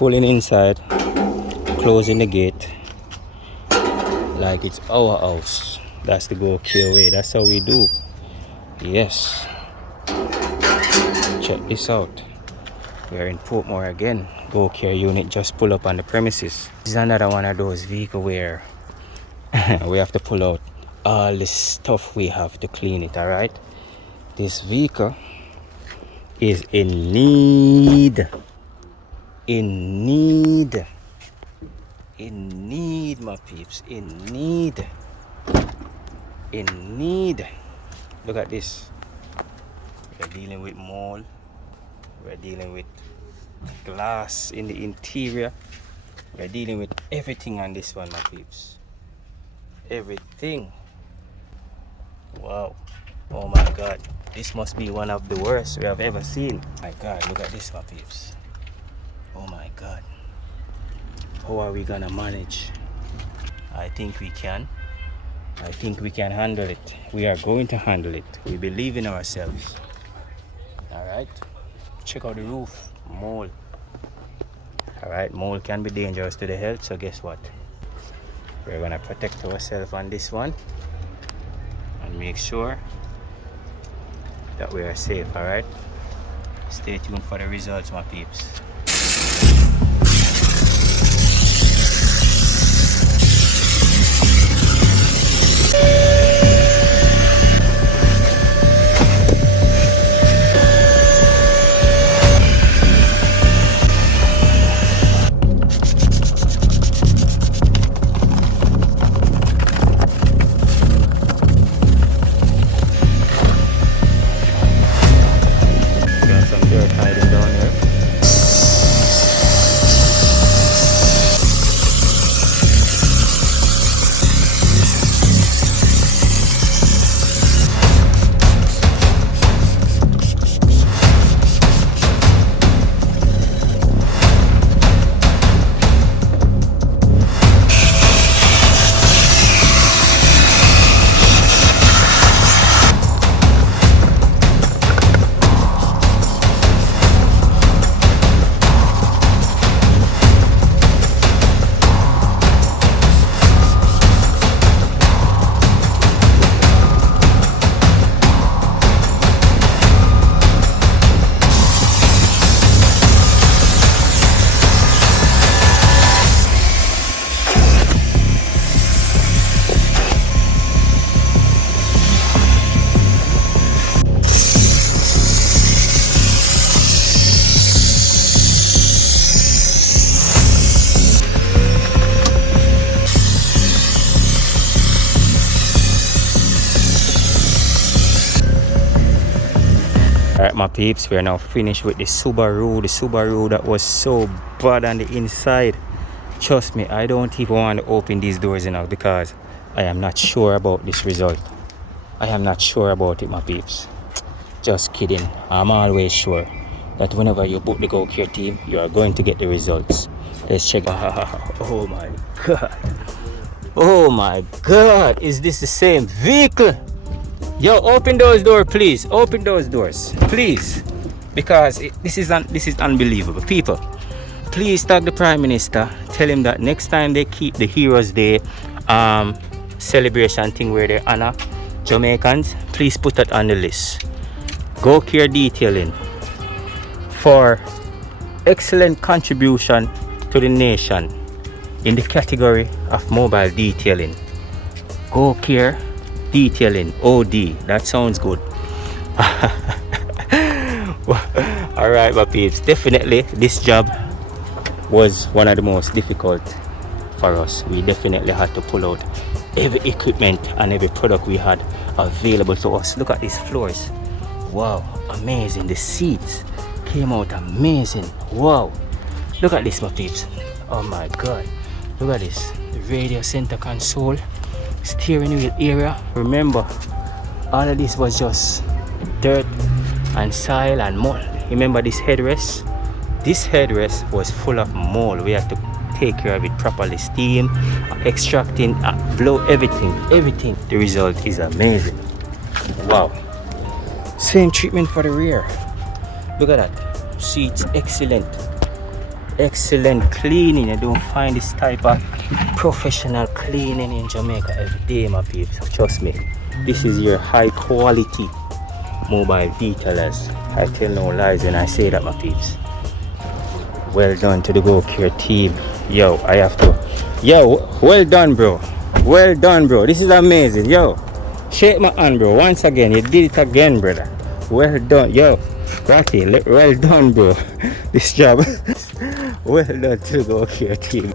pulling inside, closing the gate like it's our house. That's the go care way. That's how we do. Yes. Check this out. We're in Portmore again. Go care unit just pull up on the premises. This is another one of those vehicles where we have to pull out all the stuff we have to clean it. Alright, this vehicle is in need, my peeps, in need. Look at this. We're dealing with mold, we're dealing with glass in the interior, we're dealing with everything on this one, my peeps. Everything. Wow. Oh my god, this must be one of the worst we have ever seen. My god, look at this, my peeps. Oh my god, how are we gonna manage? I think we can handle it. We are going to handle it. We believe in ourselves. All right, check out the roof. Mold. All right, mold can be dangerous to the health, so guess what, we're gonna protect ourselves on this one and make sure that we are safe. All right, stay tuned for the results, my peeps. Alright, my peeps, we are now finished with the Subaru that was so bad on the inside. Trust me, I don't even want to open these doors now because I am not sure about this result. I am not sure about it, my peeps. Just kidding. I'm always sure that whenever you book the Go Care team, you are going to get the results. Let's check. Oh my god. Oh my god. Is this the same vehicle? Yo, open those doors, please. Open those doors, please. Because this is unbelievable. People, please tag the Prime Minister. Tell him that next time they keep the Heroes Day celebration thing where they honor Jamaicans, please put that on the list. Go Care Detailing for excellent contribution to the nation in the category of mobile detailing. Go Care Detailing, OD. That sounds good. Alright, my peeps, definitely this job was one of the most difficult for us. We definitely had to pull out every equipment and every product we had available to us. Look at these floors. Wow, amazing. The seats came out amazing. Wow, look at this, my peeps. Oh my god, look at this. The radio center console, steering wheel area. Remember, all of this was just dirt and soil and mold. Remember this headrest? This headrest was full of mold. We had to take care of it properly, steam, extracting, blow everything. The result is amazing. Wow. Same treatment for the rear. Look at that. Seats excellent. excellent cleaning. You don't find this type of professional cleaning in Jamaica every day, my peeps. Trust me, this is your high quality mobile detailers. I tell no lies when I say that, my peeps. Well done to the Go Care team. Yo, I have to. Yo, well done, bro. Well done, bro. This is amazing. Yo, shake my hand, bro. Once again, you did it again, brother. Well done. Yo, Ratty, well done, bro. This job. Well done to the Go Care team.